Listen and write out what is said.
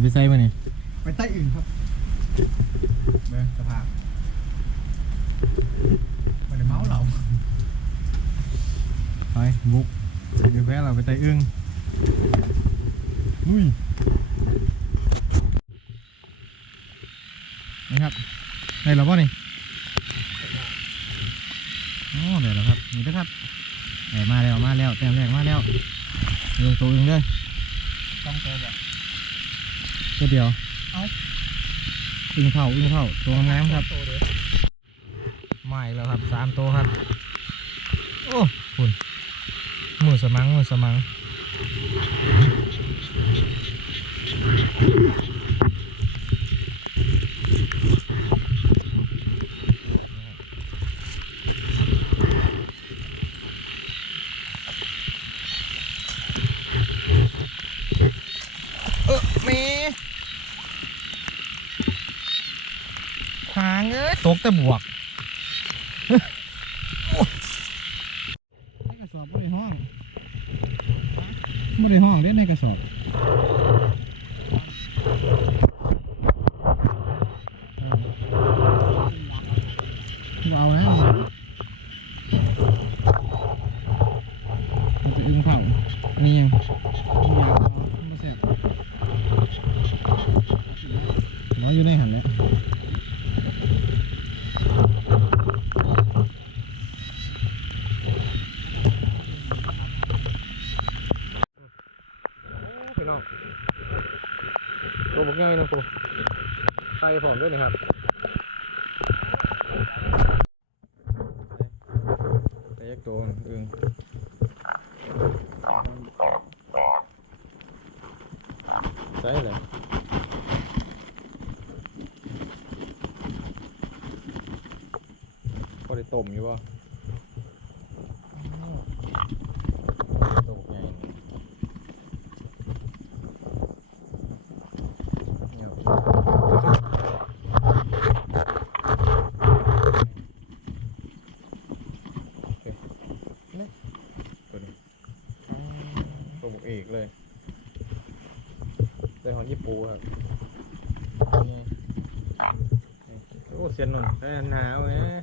ไปใส่มานี่ไปใต้อื่นครับเบอร์สภาพมันได้เมาส์เราไปบุกเดี๋ยวแพ้เราไปใส่อึ้งอุ้ยนี่ครับได้แล้วป่ะนี่อ๋อได้แล้วครับนี่นะครับได้มาแล้วมาแล้วแต้มแรกมาแล้วลงตัวอึ้งเลยต้องโตบ่ ตัวเดียวเอ้าอึ้งเผาอึ้งเผาตัวงามๆครับโตเด้อมาอีกแล้วครับสามตัวครับ โอ้คุณมือสมังมือสมังเออเมหางเอ้ยตกแต่บวกในกระสอบไม่ได้ห้องไม่ได้ห้องเล่นในกระสอบเอานะมันจะอึ้งเผานี่ยังไม่แซ่บน้อยอยู่ในหันเลยพี่น้อง ตัวบักใหญ่นะปูไข่ผมด้วยนะครับไข่ยักตัวอึ้งใช่เลยพอได้ต้มอยู่ป่ะตัวบักใหญ่นี่ เงียบโอเคนี่ตัวนี้ตัวบุกเอกเลยได้หอนญี่ปุ่นครับโอ้เสียนนนท์ได้หนาวเนี่ย